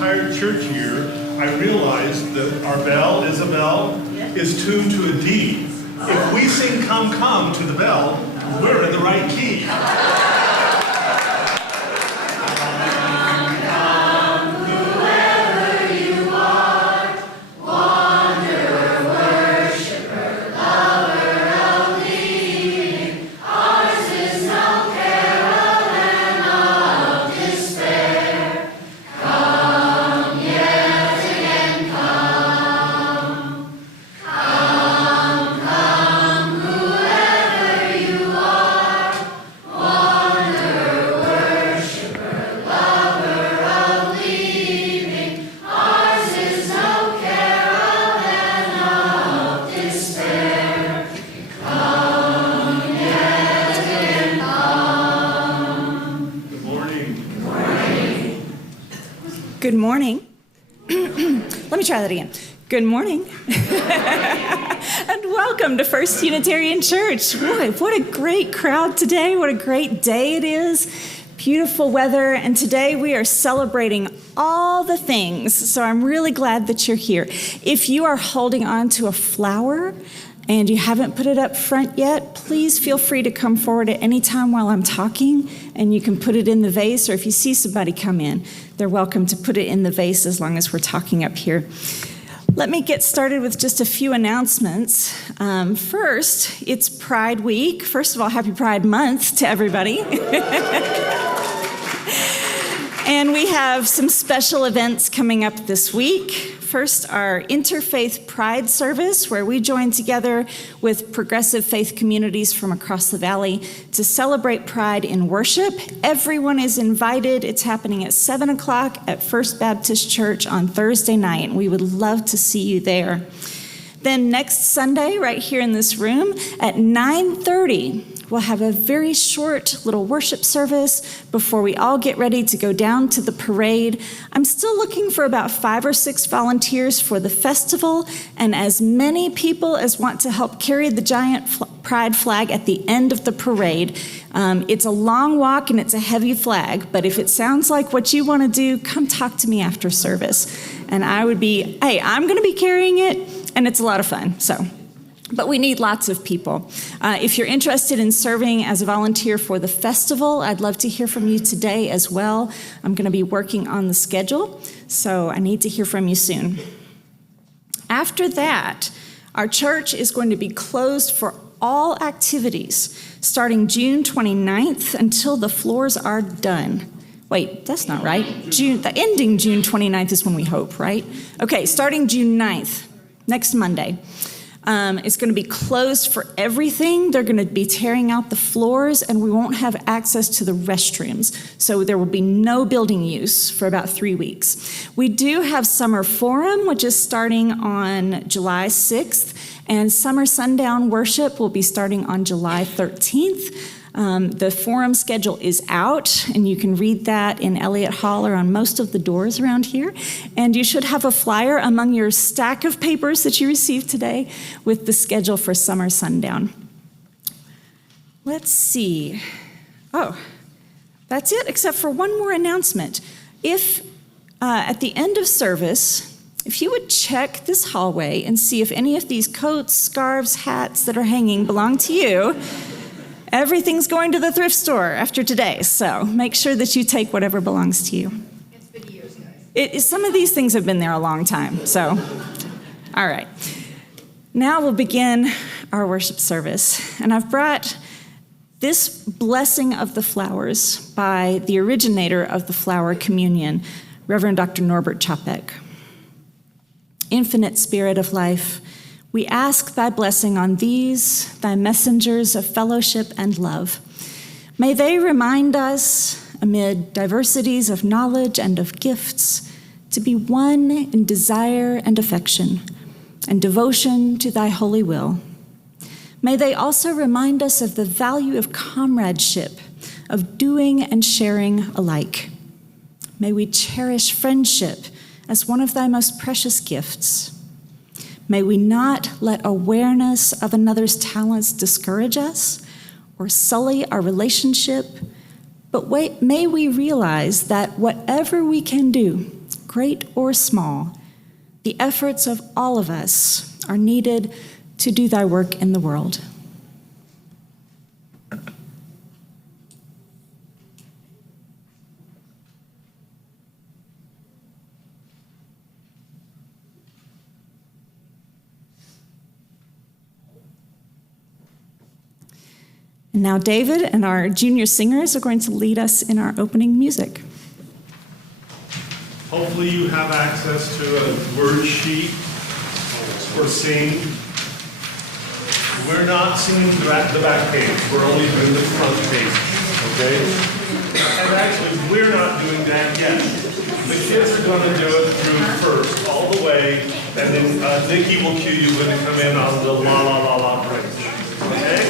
entire church year, I realized that our bell, Isabel, is tuned to a D. If we sing Come, Come to the bell, we're in the right key. Good morning. Let me try that again. Good morning. And welcome to First Unitarian Church. Boy, what a great crowd today. What a great day it is. Beautiful weather. And today we are celebrating all the things. So I'm really glad that you're here. If you are holding on to a flower and you haven't put it up front yet, please feel free to come forward at any time while I'm talking, and you can put it in the vase, or if you see somebody come in, they're welcome to put it in the vase as long as we're talking up here. Let me get started with just a few announcements. First, it's Pride Week. First of all, happy Pride Month to everybody. And we have some special events coming up this week. First, our Interfaith Pride Service, where we join together with progressive faith communities from across the valley to celebrate Pride in worship. Everyone is invited. It's happening at 7 o'clock at First Baptist Church on Thursday night, and we would love to see you there. Then next Sunday, right here in this room at 9:30, we'll have a very short little worship service before we all get ready to go down to the parade. I'm still looking for about 5 or 6 volunteers for the festival, and as many people as want to help carry the giant pride flag at the end of the parade. It's a long walk and it's a heavy flag, but if it sounds like what you want to do, come talk to me after service. And I'm going to be carrying it, and it's a lot of fun, But we need lots of people. If you're interested in serving as a volunteer for the festival, I'd love to hear from you today as well. I'm going to be working on the schedule, so I need to hear from you soon. After that, our church is going to be closed for all activities starting June 29th until the floors are done. Wait, that's not right. Ending June 29th is when we hope, right? Okay, starting June 9th, next Monday. It's going to be closed for everything. They're going to be tearing out the floors, and we won't have access to the restrooms. So there will be no building use for about 3 weeks. We do have Summer Forum, which is starting on July 6th, and Summer Sundown Worship will be starting on July 13th. The forum schedule is out, and you can read that in Elliott Hall or on most of the doors around here. And you should have a flyer among your stack of papers that you received today with the schedule for Summer Sundown. Let's see. Oh, that's it, except for one more announcement. If at the end of service, if you would check this hallway and see if any of these coats, scarves, hats that are hanging belong to you. Everything's going to the thrift store after today, so make sure that you take whatever belongs to you. It's been years, guys. Some of these things have been there a long time, so. All right. Now we'll begin our worship service, and I've brought this blessing of the flowers by the originator of the flower communion, Reverend Dr. Norbert Čapek. Infinite Spirit of life, we ask thy blessing on these, thy messengers of fellowship and love. May they remind us, amid diversities of knowledge and of gifts, to be one in desire and affection, and devotion to thy holy will. May they also remind us of the value of comradeship, of doing and sharing alike. May we cherish friendship as one of thy most precious gifts. May we not let awareness of another's talents discourage us or sully our relationship, but may we realize that whatever we can do, great or small, the efforts of all of us are needed to do thy work in the world. And now David and our junior singers are going to lead us in our opening music. Hopefully you have access to a word sheet for sing. We're not singing the back page, we're only doing the front page, okay? And actually, we're not doing that yet. The kids are going to do it through first, all the way, and then Nikki will cue you when to come in on the la la la la bridge, okay?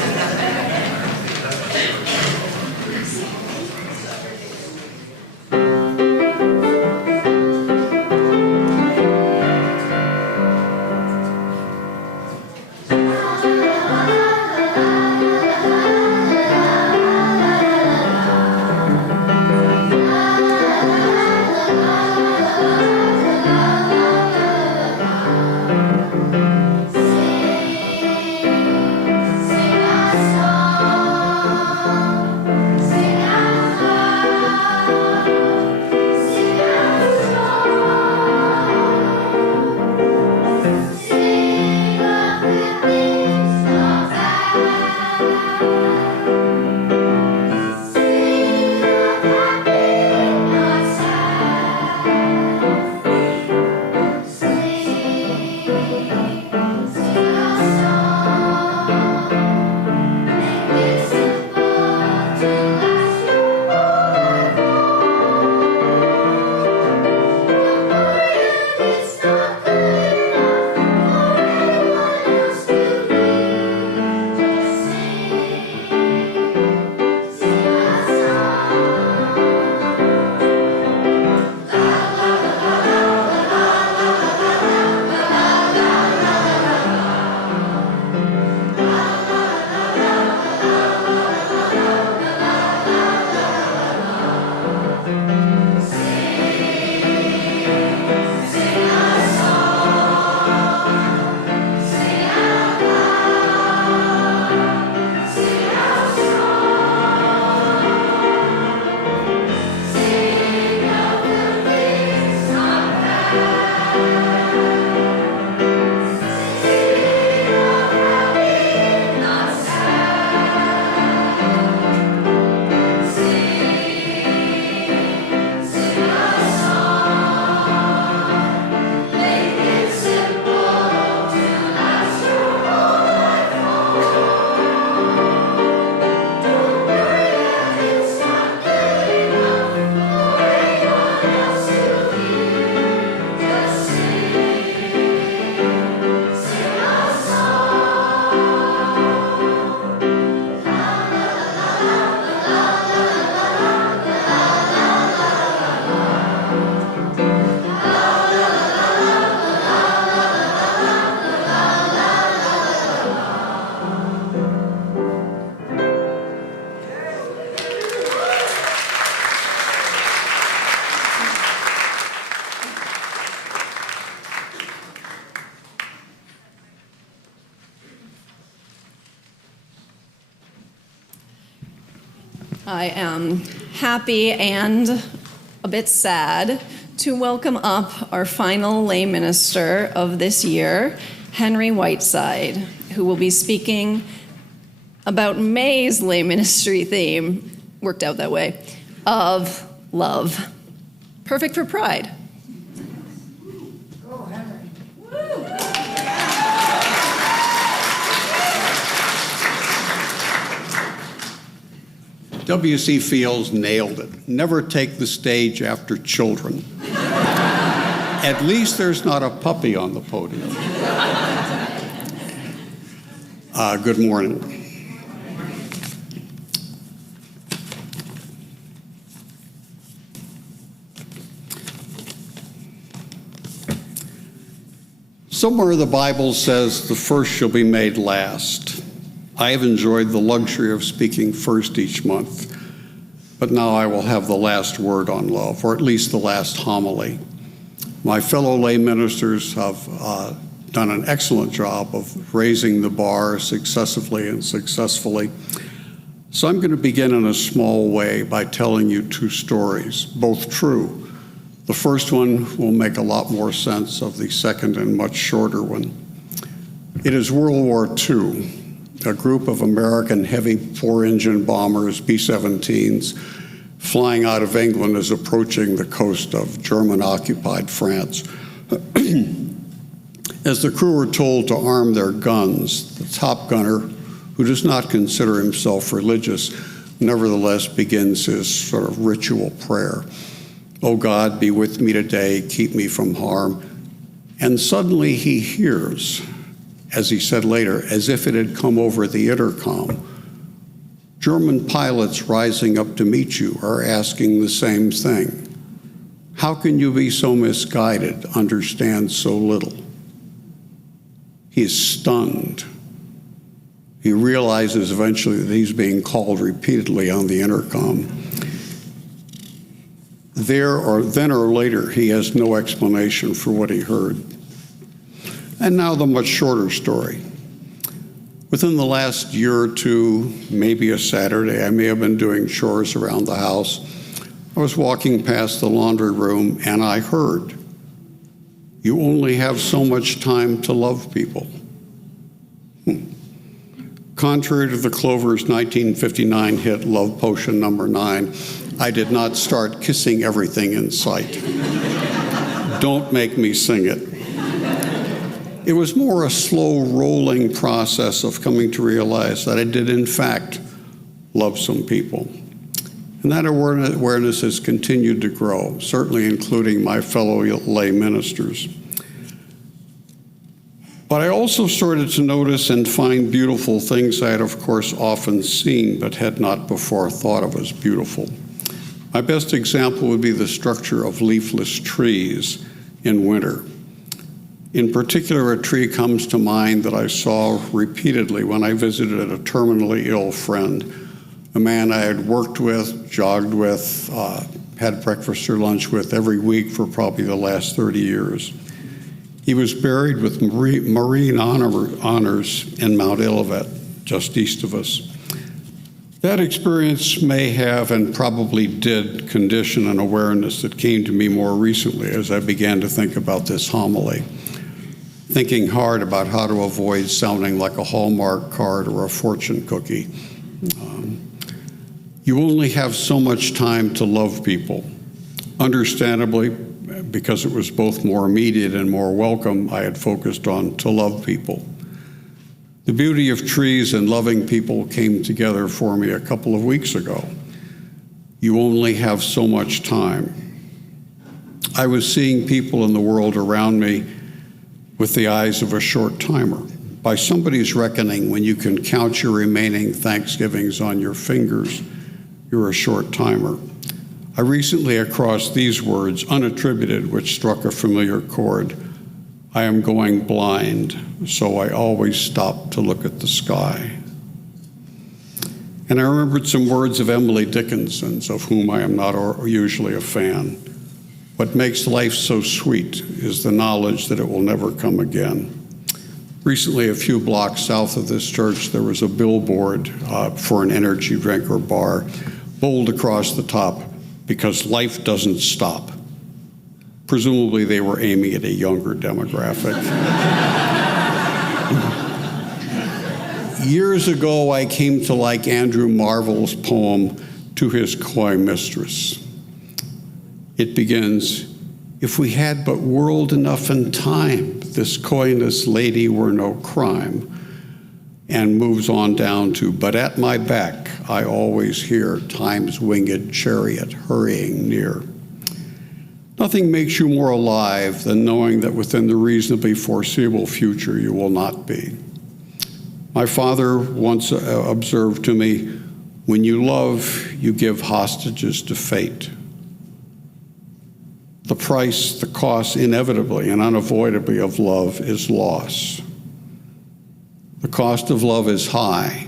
I am happy and a bit sad to welcome up our final lay minister of this year, Henry Whiteside, who will be speaking about May's lay ministry theme, worked out that way, of love. Perfect for Pride. W.C. Fields nailed it. Never take the stage after children. At least there's not a puppy on the podium. Good morning. Somewhere the Bible says the first shall be made last. I have enjoyed the luxury of speaking first each month, but now I will have the last word on love, or at least the last homily. My fellow lay ministers have done an excellent job of raising the bar successively and successfully. So I'm going to begin in a small way by telling you two stories, both true. The first one will make a lot more sense of the second and much shorter one. It is World War II. A group of American heavy four-engine bombers, B-17s, flying out of England is approaching the coast of German-occupied France. As the crew are told to arm their guns, the top gunner, who does not consider himself religious, nevertheless begins his sort of ritual prayer. "Oh God, be with me today, keep me from harm." And suddenly he hears, as he said later, as if it had come over the intercom, German pilots rising up to meet you are asking the same thing. How can you be so misguided, understand so little? He's stunned. He realizes eventually that he's being called repeatedly on the intercom. Then or later, he has no explanation for what he heard. And now the much shorter story. Within the last year or two, maybe a Saturday, I may have been doing chores around the house. I was walking past the laundry room and I heard, "You only have so much time to love people." Contrary to the Clover's 1959 hit Love Potion number 9, I did not start kissing everything in sight. Don't make me sing it. It was more a slow rolling process of coming to realize that I did in fact love some people. And that awareness has continued to grow, certainly including my fellow lay ministers. But I also started to notice and find beautiful things I had, of course, often seen, but had not before thought of as beautiful. My best example would be the structure of leafless trees in winter. In particular, a tree comes to mind that I saw repeatedly when I visited a terminally ill friend, a man I had worked with, jogged with, had breakfast or lunch with every week for probably the last 30 years. He was buried with marine honors in Mount Olivet, just east of us. That experience may have and probably did condition an awareness that came to me more recently as I began to think about this homily, thinking hard about how to avoid sounding like a Hallmark card or a fortune cookie. You only have so much time to love people. Understandably, because it was both more immediate and more welcome, I had focused on to love people. The beauty of trees and loving people came together for me a couple of weeks ago. You only have so much time. I was seeing people in the world around me with the eyes of a short timer. By somebody's reckoning, when you can count your remaining Thanksgivings on your fingers, you're a short timer. I recently across these words, unattributed, which struck a familiar chord. I am going blind, so I always stop to look at the sky. And I remembered some words of Emily Dickinson's, of whom I am not usually a fan. What makes life so sweet is the knowledge that it will never come again. Recently, a few blocks south of this church, there was a billboard for an energy drink or bar, bold across the top, because life doesn't stop. Presumably they were aiming at a younger demographic. Years ago, I came to like Andrew Marvell's poem, To His Coy Mistress. It begins, "If we had but world enough and time, this coyness lady were no crime," and moves on down to, "But at my back I always hear time's winged chariot hurrying near." Nothing makes you more alive than knowing that within the reasonably foreseeable future you will not be. My father once observed to me, "When you love, you give hostages to fate." The price, the cost, inevitably and unavoidably of love is loss. The cost of love is high,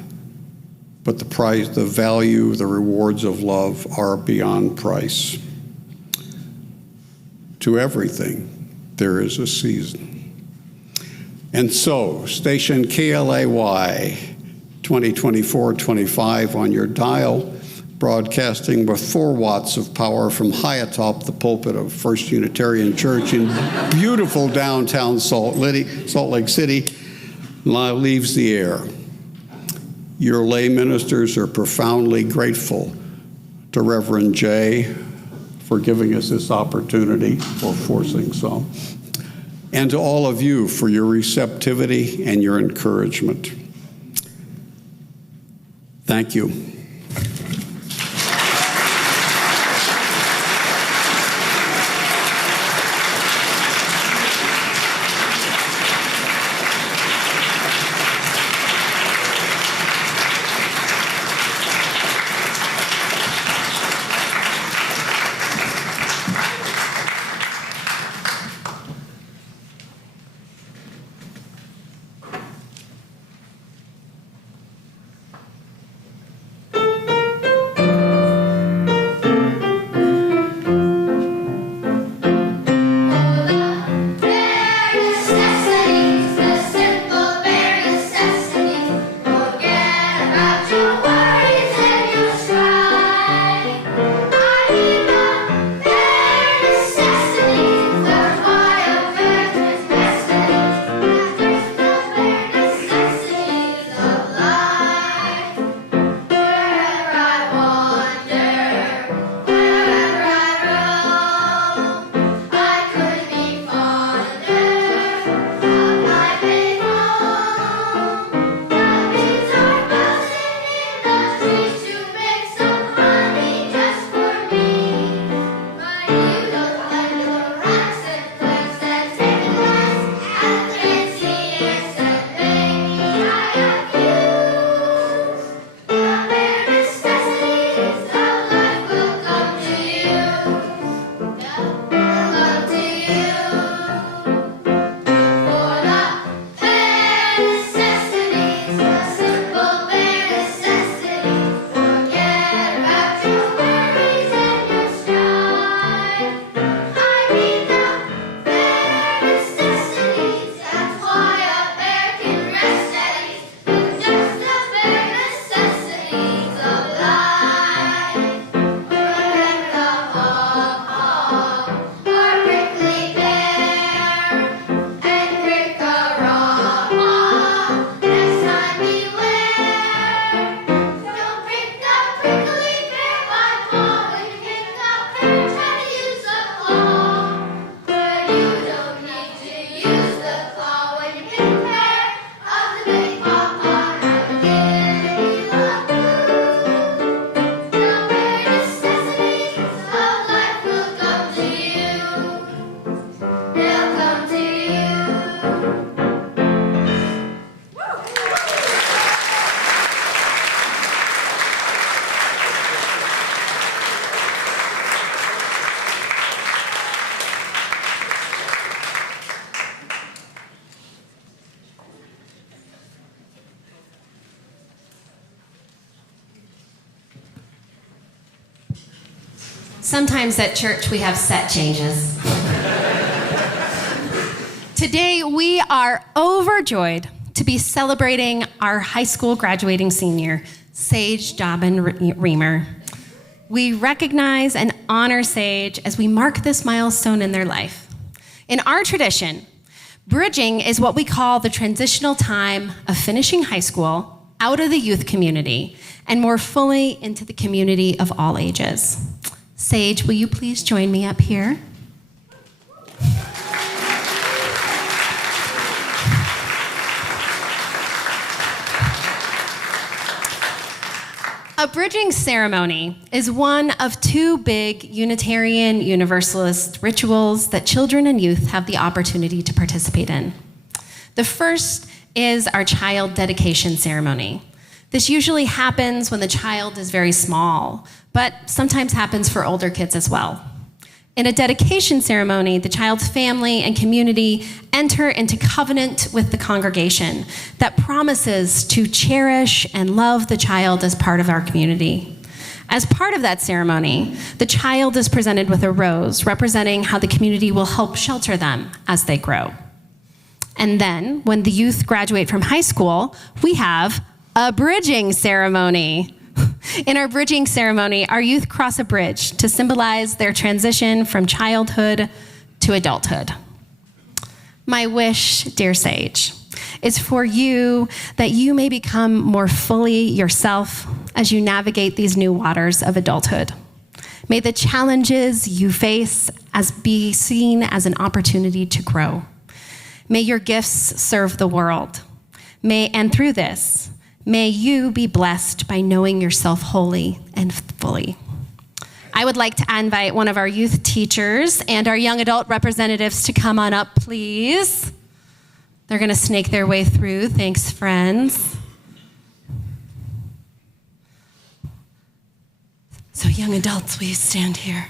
but the price, the value, the rewards of love are beyond price. To everything, there is a season. And so, station KLAY 2024-25 on your dial, broadcasting with 4 watts of power from high atop the pulpit of First Unitarian Church in beautiful downtown Salt Lake City, now leaves the air. Your lay ministers are profoundly grateful to Reverend Jay for giving us this opportunity, or forcing some, and to all of you for your receptivity and your encouragement. Thank you. Sometimes at church we have set changes. Today we are overjoyed to be celebrating our high school graduating senior, Sage Dobbin Reamer. We recognize and honor Sage as we mark this milestone in their life. In our tradition, bridging is what we call the transitional time of finishing high school out of the youth community and more fully into the community of all ages. Sage, will you please join me up here? A bridging ceremony is one of 2 big Unitarian Universalist rituals that children and youth have the opportunity to participate in. The first is our child dedication ceremony. This usually happens when the child is very small, but sometimes happens for older kids as well. In a dedication ceremony, the child's family and community enter into covenant with the congregation that promises to cherish and love the child as part of our community. As part of that ceremony, the child is presented with a rose representing how the community will help shelter them as they grow. And then, when the youth graduate from high school, we have a bridging ceremony. In our bridging ceremony, our youth cross a bridge to symbolize their transition from childhood to adulthood. My wish, dear Sage, is for you that you may become more fully yourself as you navigate these new waters of adulthood. May the challenges you face be seen as an opportunity to grow. May your gifts serve the world. And through this, may you be blessed by knowing yourself wholly and fully. I would like to invite one of our youth teachers and our young adult representatives to come on up, please. They're going to snake their way through. Thanks, friends. So, young adults, will you stand here?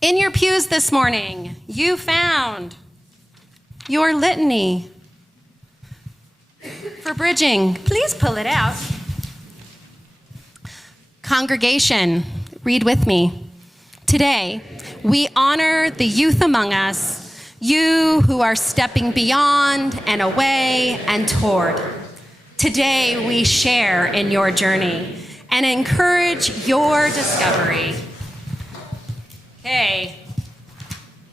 In your pews this morning, you found your litany for bridging. Please pull it out. Congregation, read with me. Today, we honor the youth among us, you who are stepping beyond and away and toward. Today, we share in your journey and encourage your discovery. Okay,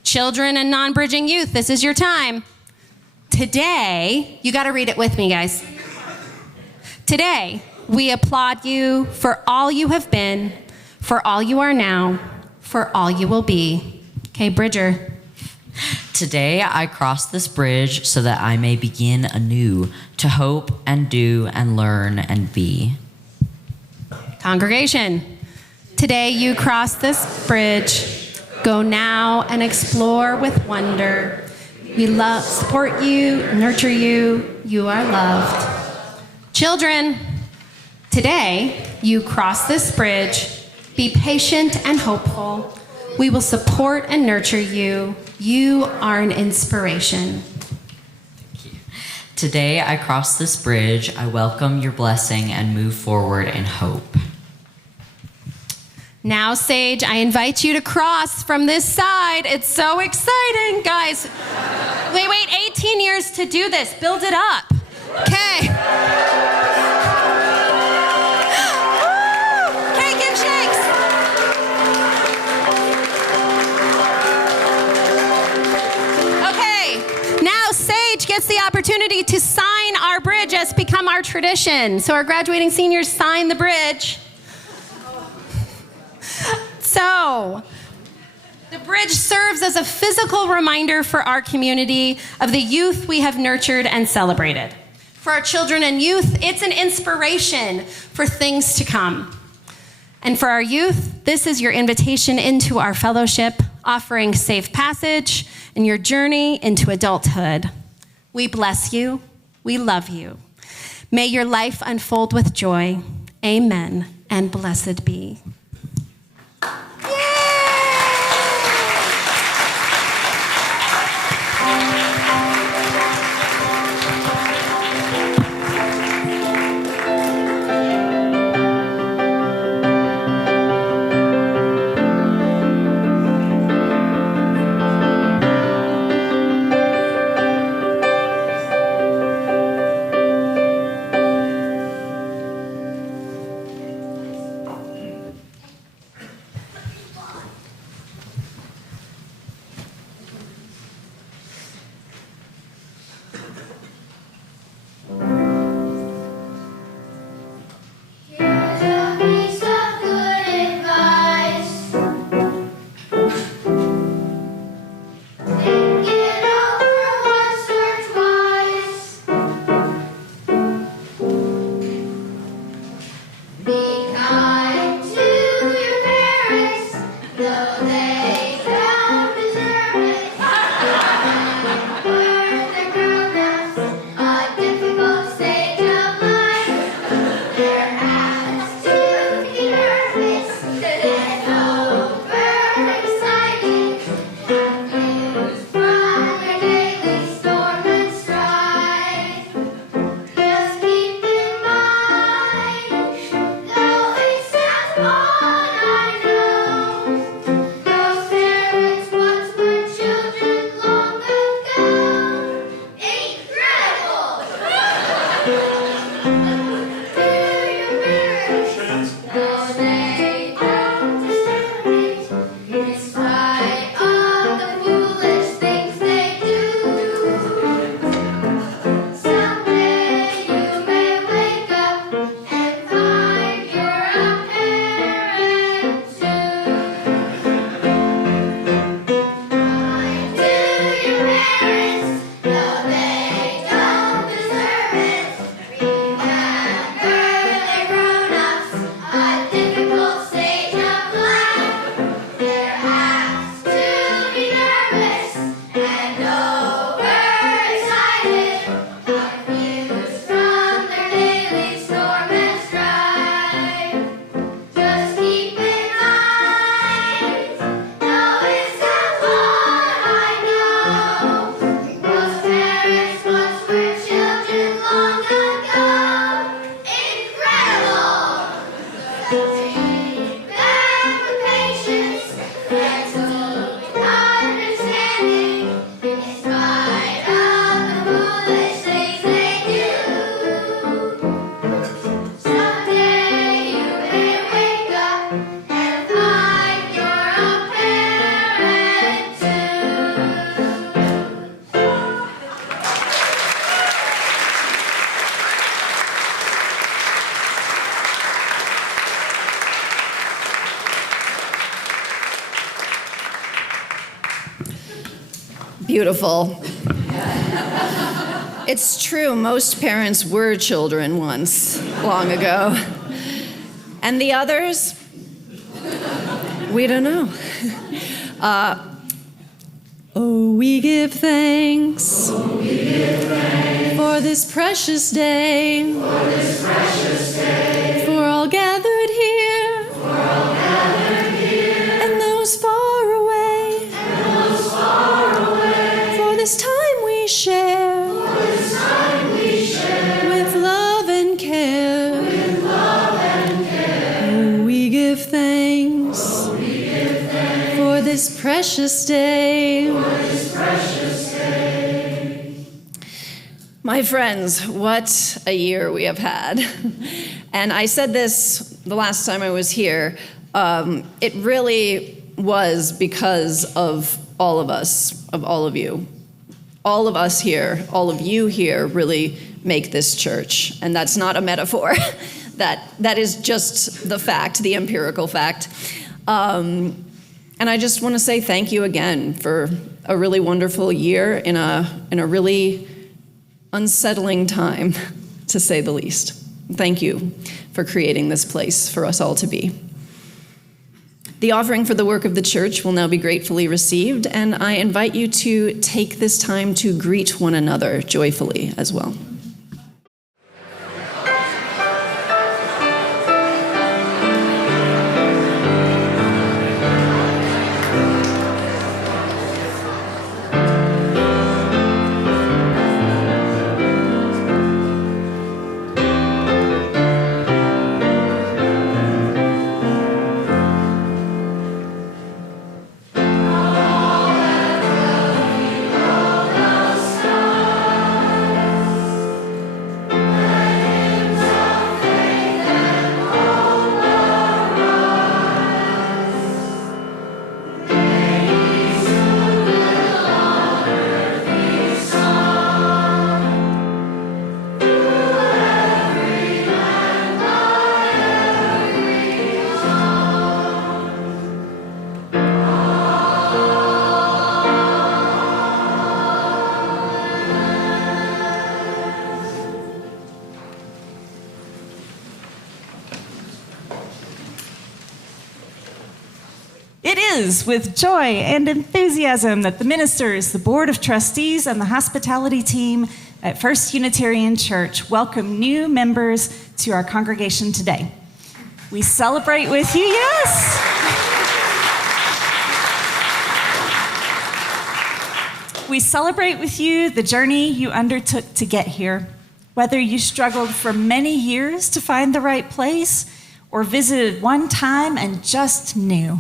children and non-bridging youth, this is your time. Today, you gotta read it with me, guys. Today, we applaud you for all you have been, for all you are now, for all you will be. Okay, Bridger. Today I cross this bridge so that I may begin anew to hope and do and learn and be. Congregation. Today you cross this bridge. Go now and explore with wonder. We support you, nurture you. You are loved. Children. Today, you cross this bridge. Be patient and hopeful. We will support and nurture you. You are an inspiration. Today, I cross this bridge. I welcome your blessing and move forward in hope. Now, Sage, I invite you to cross from this side. It's so exciting, guys. Wait, 18 years to do this. Build it up. Okay. Gets the opportunity to sign our bridge as become our tradition. So our graduating seniors sign the bridge. So the bridge serves as a physical reminder for our community of the youth we have nurtured and celebrated. For our children and youth, it's an inspiration for things to come. And for our youth, this is your invitation into our fellowship, offering safe passage in your journey into adulthood. We bless you. We love you. May your life unfold with joy. Amen. And blessed be. Beautiful. It's true, most parents were children once, long ago. And the others? We don't know. Oh, we give thanks. Oh, we give thanks for this precious day. For this precious day. For all gathered here. For all gathered here. And those far away. And those far away. For this time we share. For this time we share. With love and care. With love and care. Oh, we give thanks. Oh, we give thanks for this precious day. For this precious day. My friends, what a year we have had. And I said this the last time I was here. It really was because of all of us, of all of you. All of us here, all of you here really make this church. And that's not a metaphor. That is just the fact, the empirical fact. And I just want to say thank you again for a really wonderful year in a really unsettling time, to say the least. Thank you for creating this place for us all to be. The offering for the work of the church will now be gratefully received, and I invite you to take this time to greet one another joyfully as well. It is with joy and enthusiasm that the ministers, the Board of Trustees, and the hospitality team at First Unitarian Church welcome new members to our congregation today. We celebrate with you, yes! We celebrate with you the journey you undertook to get here, whether you struggled for many years to find the right place or visited one time and just knew.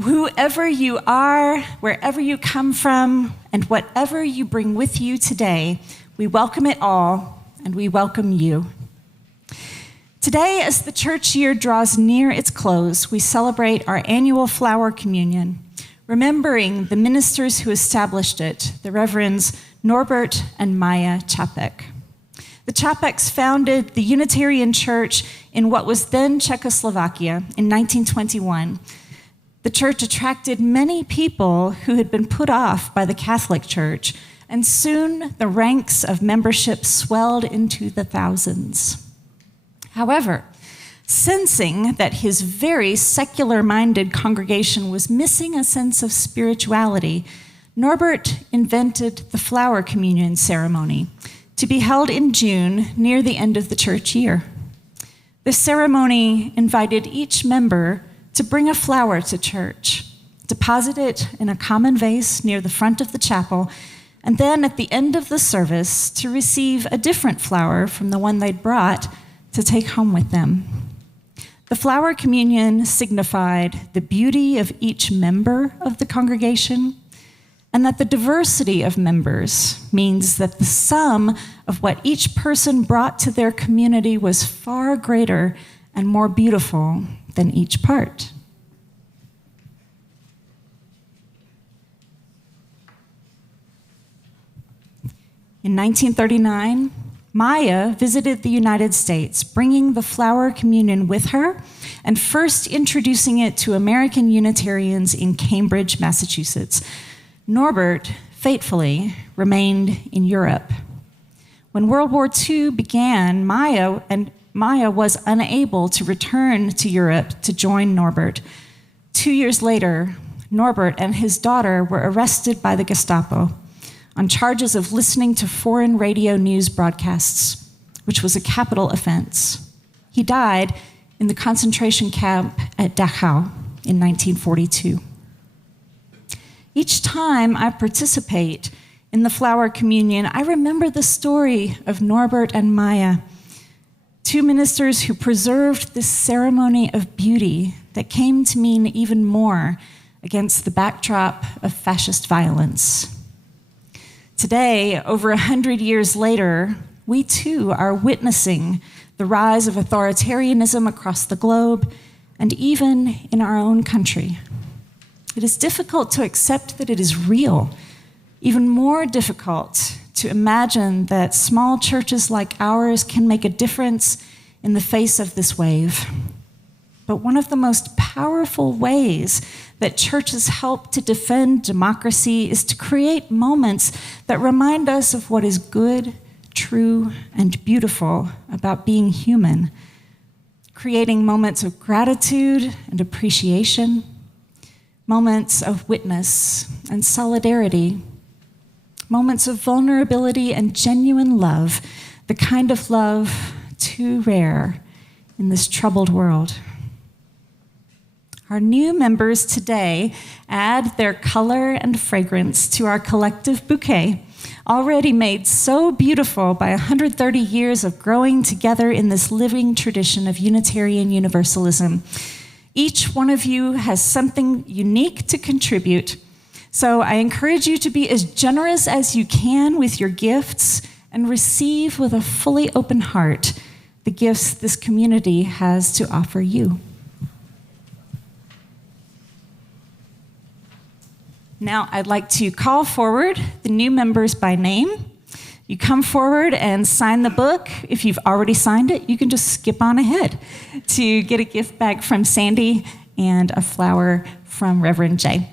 Whoever you are, wherever you come from, and whatever you bring with you today, we welcome it all, and we welcome you. Today, as the church year draws near its close, we celebrate our annual flower communion, remembering the ministers who established it, the Reverends Norbert and Maya Čapek. The Čapeks founded the Unitarian Church in what was then Czechoslovakia in 1921. The church attracted many people who had been put off by the Catholic Church, and soon the ranks of membership swelled into the thousands. However, sensing that his very secular-minded congregation was missing a sense of spirituality, Norbert invented the flower communion ceremony to be held in June near the end of the church year. The ceremony invited each member to bring a flower to church, deposit it in a common vase near the front of the chapel, and then at the end of the service to receive a different flower from the one they'd brought to take home with them. The flower communion signified the beauty of each member of the congregation, and that the diversity of members means that the sum of what each person brought to their community was far greater and more beautiful than each part. In 1939, Maya visited the United States, bringing the flower communion with her and first introducing it to American Unitarians in Cambridge, Massachusetts. Norbert fatefully, remained in Europe. When World War II began, Maya was unable to return to Europe to join Norbert. 2 years later, Norbert and his daughter were arrested by the Gestapo on charges of listening to foreign radio news broadcasts, which was a capital offense. He died in the concentration camp at Dachau in 1942. Each time I participate in the flower communion, I remember the story of Norbert and Maya, two ministers who preserved this ceremony of beauty that came to mean even more against the backdrop of fascist violence. Today, over 100 years later, we too are witnessing the rise of authoritarianism across the globe and even in our own country. It is difficult to accept that it is real, even more difficult to imagine that small churches like ours can make a difference in the face of this wave. But one of the most powerful ways that churches help to defend democracy is to create moments that remind us of what is good, true, and beautiful about being human, creating moments of gratitude and appreciation, moments of witness and solidarity, moments of vulnerability and genuine love, the kind of love too rare in this troubled world. Our new members today add their color and fragrance to our collective bouquet, already made so beautiful by 130 years of growing together in this living tradition of Unitarian Universalism. Each one of you has something unique to contribute, so I encourage you to be as generous as you can with your gifts and receive with a fully open heart the gifts this community has to offer you. Now, I'd like to call forward the new members by name. You come forward and sign the book. If you've already signed it, you can just skip on ahead to get a gift bag from Sandi and a flower from Reverend Jay.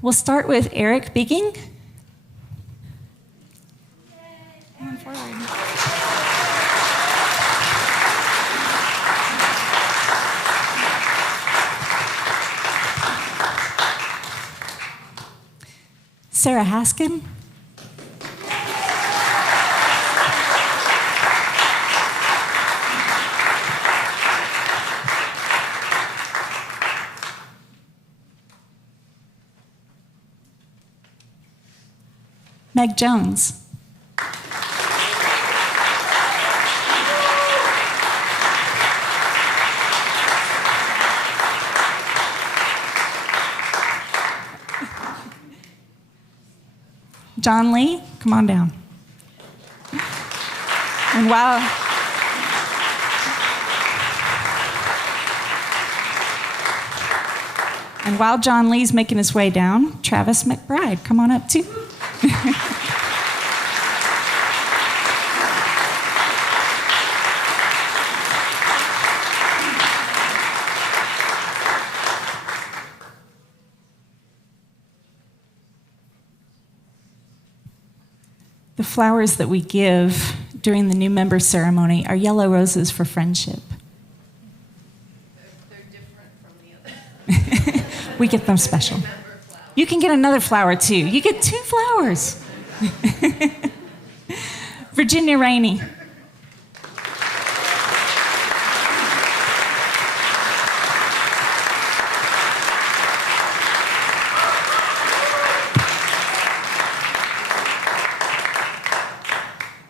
We'll start with Eric Bigging. Come on forward. Sarah Haskin. Meg Jones. John Lee, come on down. And while John Lee's making his way down, Travis McBride, come on up too. The flowers that we give during the new member ceremony are yellow roses for friendship. They're different from the other. We get them special. You can get another flower too. You get 2 flowers. Virginia Rainey.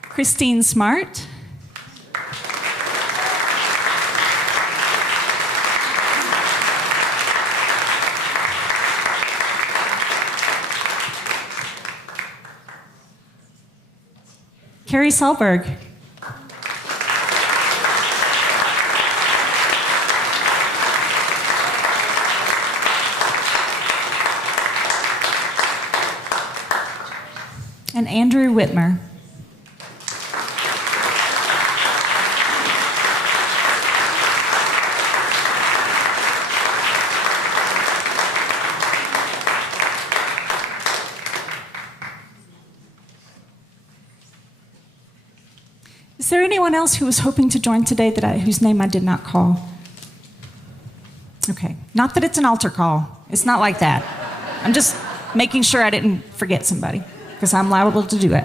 Christine Smart. Carrie Solberg. And Andrew Whitmer. Is there anyone else who was hoping to join today whose name I did not call? Okay, not that it's an altar call. It's not like that. I'm just making sure I didn't forget somebody, because I'm liable to do it.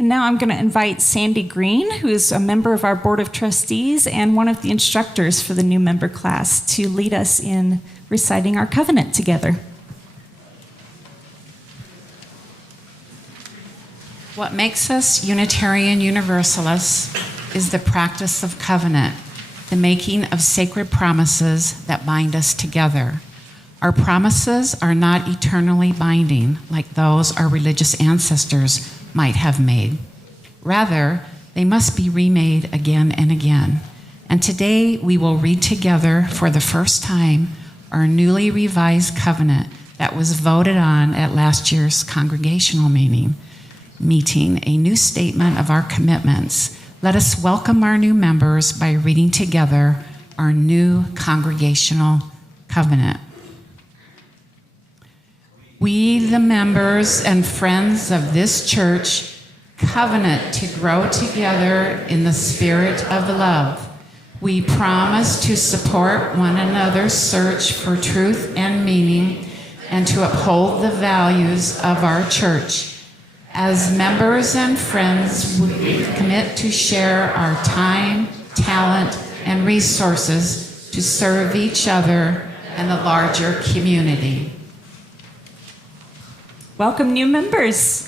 And now I'm going to invite Sandi Greene, who is a member of our Board of Trustees and one of the instructors for the new member class, to lead us in reciting our covenant together. What makes us Unitarian Universalists is the practice of covenant, the making of sacred promises that bind us together. Our promises are not eternally binding like those our religious ancestors might have made. Rather, they must be remade again and again. And today we will read together for the first time our newly revised covenant that was voted on at last year's congregational meeting, a new statement of our commitments. Let us welcome our new members by reading together our new congregational covenant. We, the members and friends of this church, covenant to grow together in the spirit of love. We promise to support one another's search for truth and meaning and to uphold the values of our church. As members and friends, we commit to share our time, talent, and resources to serve each other and the larger community. Welcome, new members.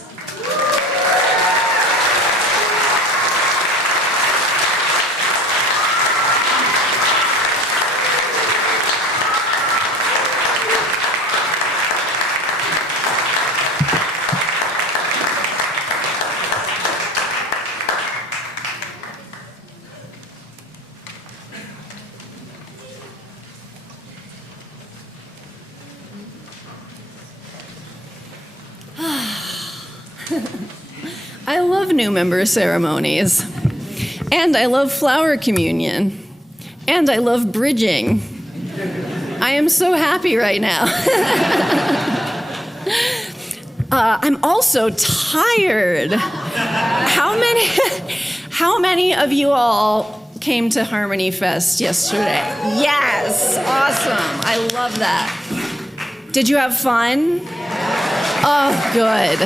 I love new member ceremonies, and I love flower communion, and I love bridging. I am so happy right now. I'm also tired. How many of you all came to Harmony Fest yesterday? Yes, awesome. I love that. Did you have fun? Oh, good.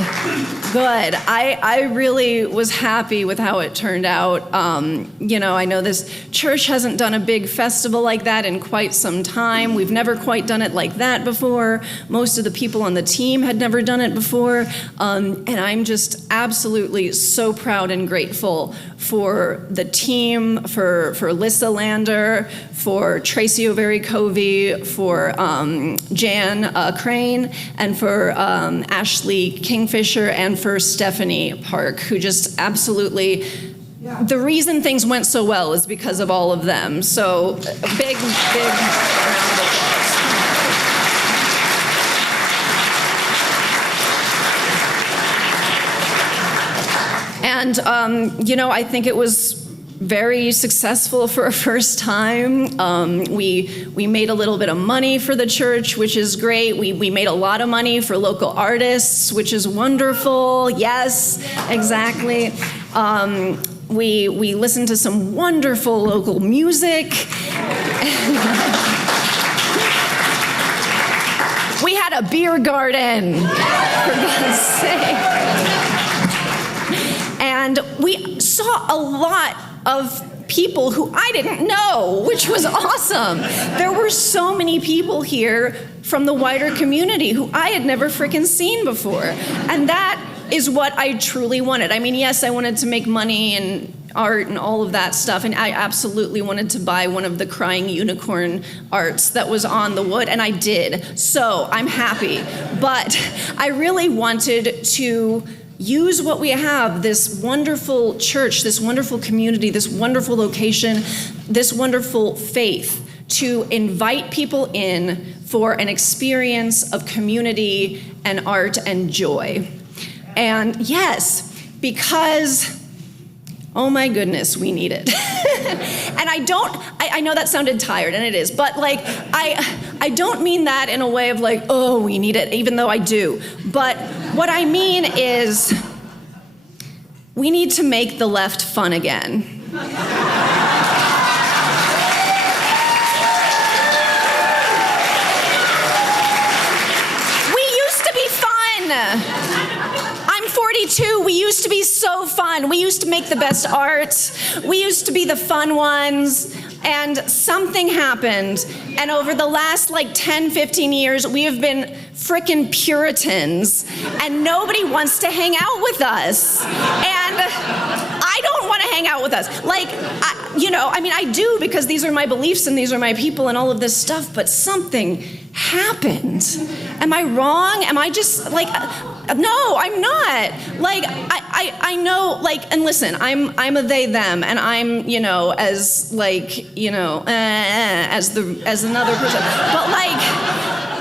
Good. I really was happy with how it turned out. I know this church hasn't done a big festival like that in quite some time. We've never quite done it like that before. Most of the people on the team had never done it before. And I'm just absolutely so proud and grateful for the team, for Lissa Lander, for Tracy O'Very-Covey, for Jan Crane, and for Ashley Kingfisher, and for Stephanie Park, who just absolutely, the reason things went so well is because of all of them. So a big round of applause. And, I think it was very successful for a first time. We made a little bit of money for the church, which is great. We made a lot of money for local artists, which is wonderful. Yes, exactly. We listened to some wonderful local music. We had a beer garden, for God's sake. And we saw a lot of people who I didn't know, which was awesome. There were so many people here from the wider community who I had never freaking seen before. And that is what I truly wanted. I mean, yes, I wanted to make money and art and all of that stuff, and I absolutely wanted to buy one of the crying unicorn arts that was on the wood, and I did. So I'm happy. But I really wanted to use what we have, this wonderful church, this wonderful community, this wonderful location, this wonderful faith, to invite people in for an experience of community and art and joy. And yes, because, oh my goodness, we need it. And I know that sounded tired, and it is, but like, I don't mean that in a way of like, oh, we need it, even though I do. But what I mean is, we need to make the left fun again. I'm 42. We used to be so fun. We used to make the best art. We used to be the fun ones. And something happened. And over the last like 10, 15 years, we have been frickin' Puritans. And nobody wants to hang out with us. And I don't want to hang out with us. Like, I do, because these are my beliefs and these are my people and all of this stuff. But something happened. Am I wrong? Am I just like, no, I'm not. Like, I know, like, and listen, I'm a they, them, and I'm, as like, as another person. But like,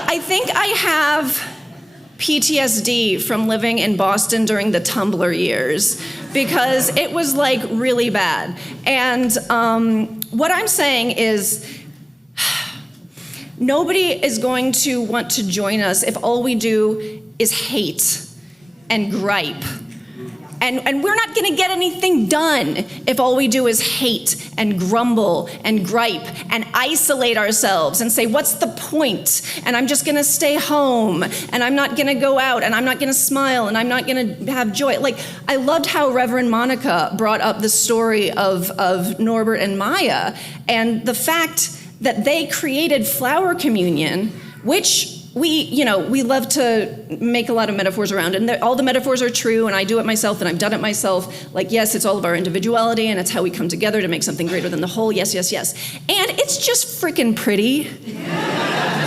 I think I have PTSD from living in Boston during the Tumblr years, because it was like really bad. And what I'm saying is, nobody is going to want to join us if all we do is hate and gripe. And we're not going to get anything done if all we do is hate and grumble and gripe and isolate ourselves and say, what's the point? And I'm just going to stay home, and I'm not going to go out, and I'm not going to smile, and I'm not going to have joy. Like, I loved how Reverend Monica brought up the story of Norbert and Maya, and the fact that they created flower communion, which we love to make a lot of metaphors around, and all the metaphors are true, and I do it myself, and I've done it myself. Like, yes, it's all of our individuality, and it's how we come together to make something greater than the whole. Yes, yes, yes. And it's just freaking pretty.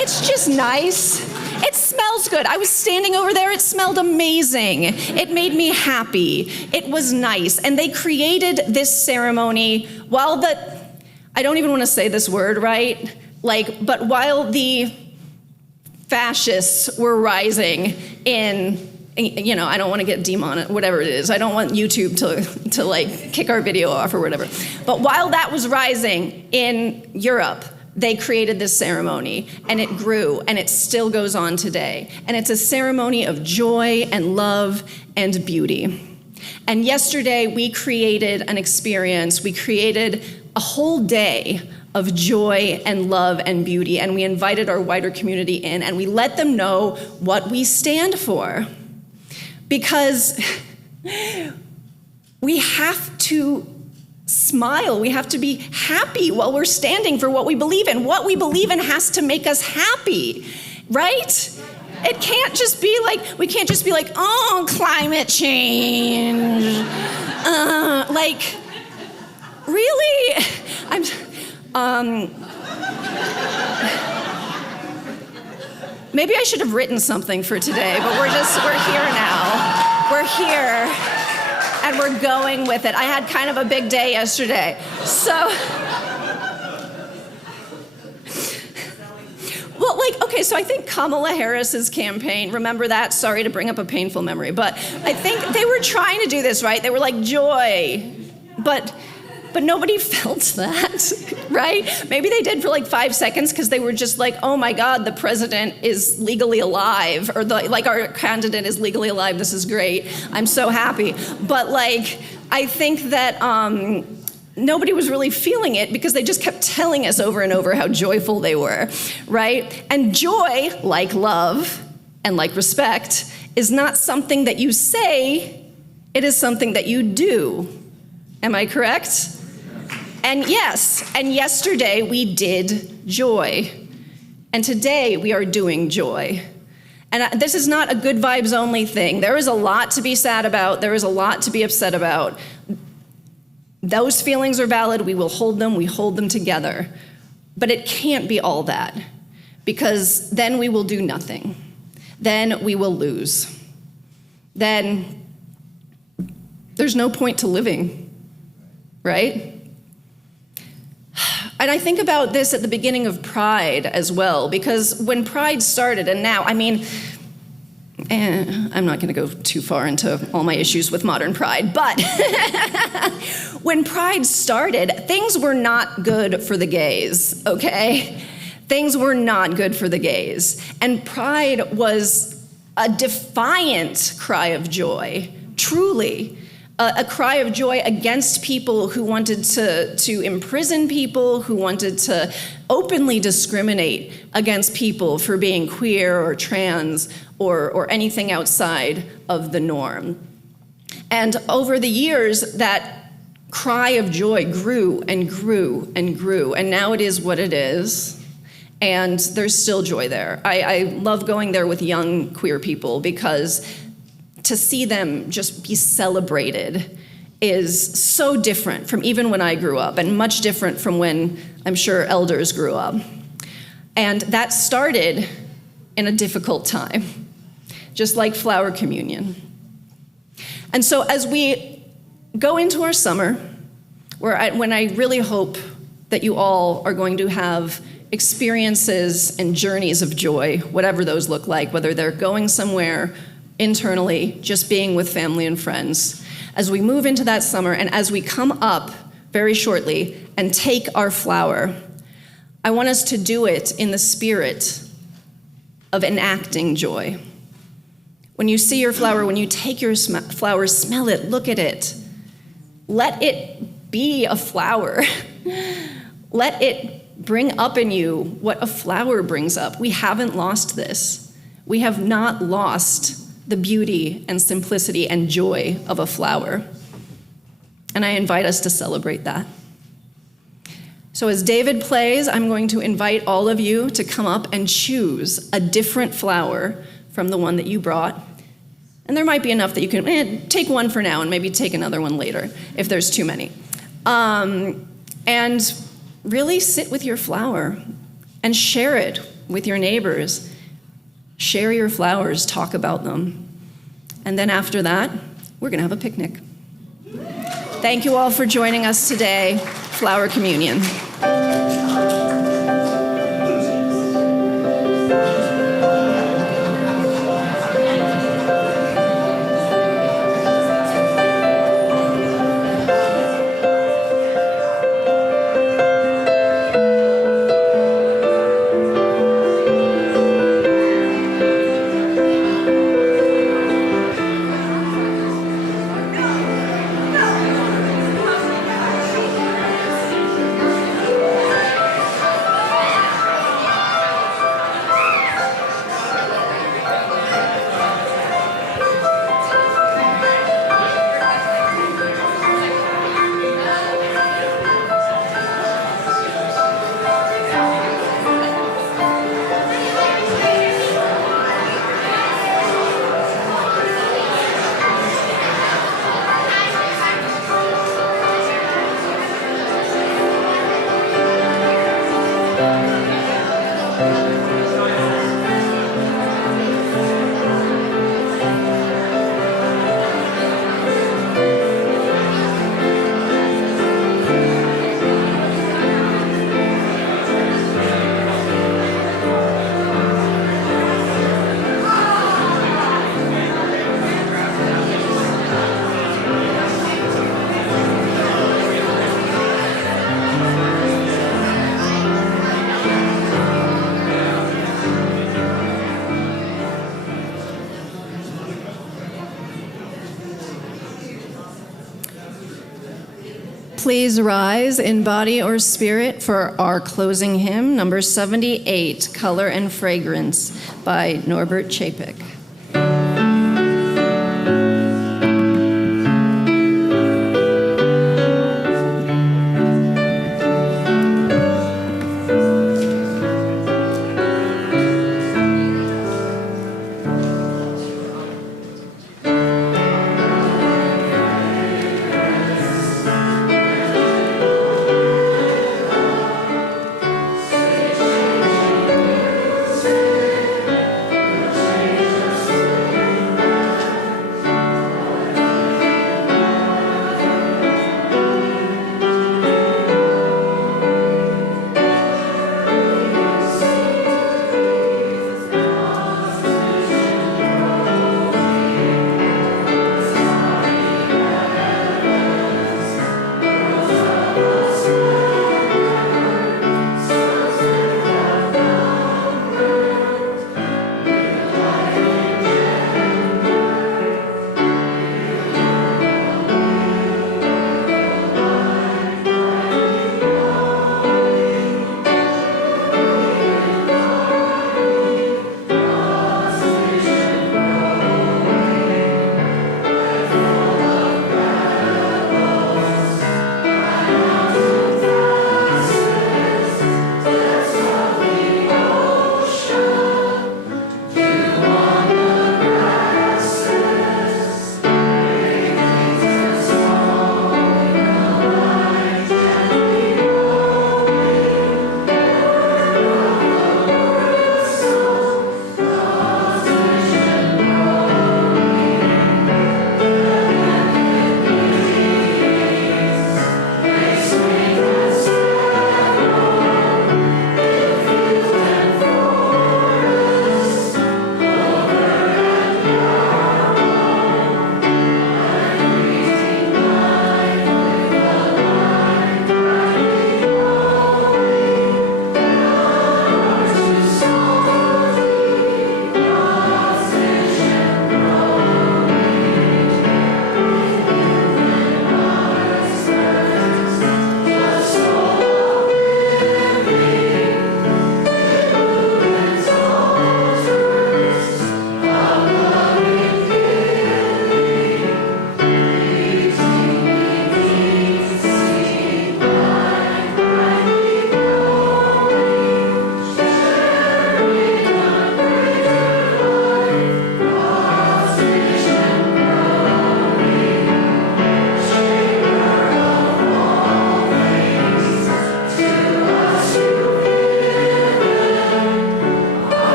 It's just nice. It smells good. I was standing over there. It smelled amazing. It made me happy. It was nice. And they created this ceremony while I don't even want to say this word, right? But while the fascists were rising in, I don't want to get demonetized, whatever it is. I don't want YouTube to like kick our video off or whatever. But while that was rising in Europe, they created this ceremony, and it grew, and it still goes on today. And it's a ceremony of joy and love and beauty. And yesterday we created an experience. We created a whole day of joy and love and beauty, and we invited our wider community in, and we let them know what we stand for. Because we have to smile, we have to be happy while we're standing for what we believe in. What we believe in has to make us happy, right? It can't just be like, we can't just be like, oh, climate change. Really? Maybe I should have written something for today, but we're here now. We're here, and we're going with it. I had kind of a big day yesterday. So, so I think Kamala Harris's campaign, remember that? Sorry to bring up a painful memory, but I think they were trying to do this, right? They were like, joy, but nobody felt that, right? Maybe they did for like 5 seconds, because they were just like, oh my God, the president is legally alive, or our candidate is legally alive, this is great, I'm so happy. But I think that nobody was really feeling it, because they just kept telling us over and over how joyful they were, right? And joy, like love and like respect, is not something that you say, it is something that you do. Am I correct? And yes, and yesterday we did joy. And today we are doing joy. And this is not a good vibes only thing. There is a lot to be sad about. There is a lot to be upset about. Those feelings are valid. We will hold them. We hold them together. But it can't be all that, because then we will do nothing. Then we will lose. Then there's no point to living, right? And I think about this at the beginning of Pride as well, because when Pride started, and now, I mean, I'm not going to go too far into all my issues with modern Pride, but when Pride started, things were not good for the gays, okay? Things were not good for the gays. And Pride was a defiant cry of joy, truly. A cry of joy against people who wanted to imprison people, who wanted to openly discriminate against people for being queer or trans or anything outside of the norm. And over the years, that cry of joy grew and grew and grew, and now it is what it is. And there's still joy there. I love going there with young queer people because to see them just be celebrated is so different from even when I grew up, and much different from when I'm sure elders grew up. And that started in a difficult time, just like flower communion. And so as we go into our summer, when I really hope that you all are going to have experiences and journeys of joy, whatever those look like, whether they're going somewhere internally, just being with family and friends. As we move into that summer and as we come up very shortly and take our flower, I want us to do it in the spirit of enacting joy. When you see your flower, when you take your flower, smell it, look at it. Let it be a flower. Let it bring up in you what a flower brings up. We haven't lost this. We have not lost the beauty and simplicity and joy of a flower. And I invite us to celebrate that. So as David plays, I'm going to invite all of you to come up and choose a different flower from the one that you brought. And there might be enough that you can take one for now and maybe take another one later if there's too many. And really sit with your flower and share it with your neighbors. Share your flowers, talk about them. And then after that, we're going to have a picnic. Thank you all for joining us today. Flower Communion. Please rise in body or spirit for our closing hymn, number 78, Color and Fragrance by Norbert Čapek.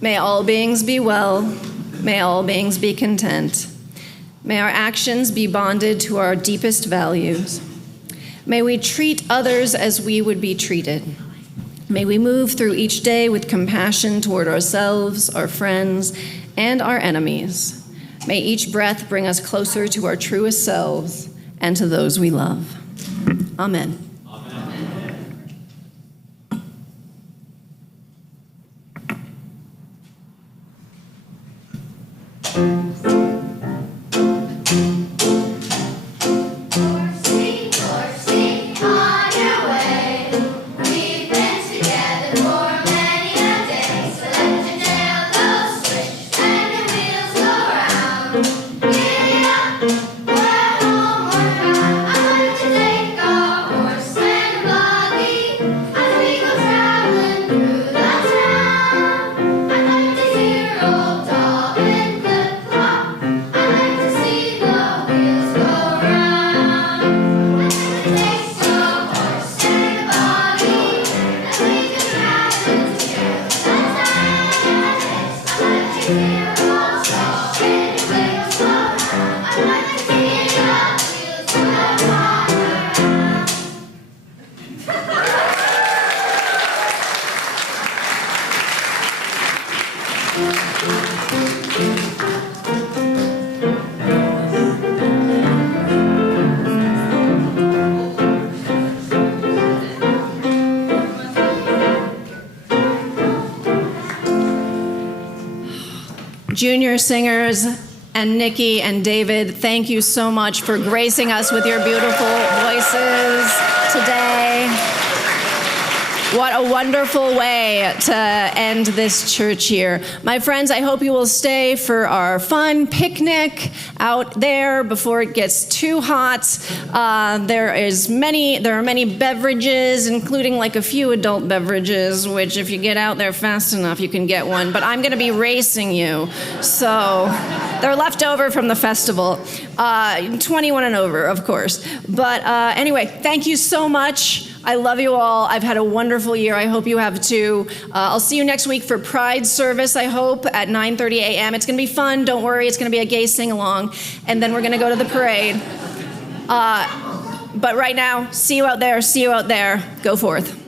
May all beings be well. May all beings be content. May our actions be bonded to our deepest values. May we treat others as we would be treated. May we move through each day with compassion toward ourselves, our friends, and our enemies. May each breath bring us closer to our truest selves and to those we love. Amen. Junior singers and Nikki and David, thank you so much for gracing us with your beautiful voices today. What a wonderful way to end this church year. My friends, I hope you will stay for our fun picnic out there before it gets too hot. There are many beverages, including like a few adult beverages, which if you get out there fast enough, you can get one. But I'm going to be racing you, so they're left over from the festival. 21 and over, of course. But anyway, thank you so much. I love you all. I've had a wonderful year. I hope you have too. I'll see you next week for Pride service, I hope, at 9:30 a.m. It's going to be fun. Don't worry. It's going to be a gay sing-along. And then we're going to go to the parade. But right now, see you out there. See you out there. Go forth.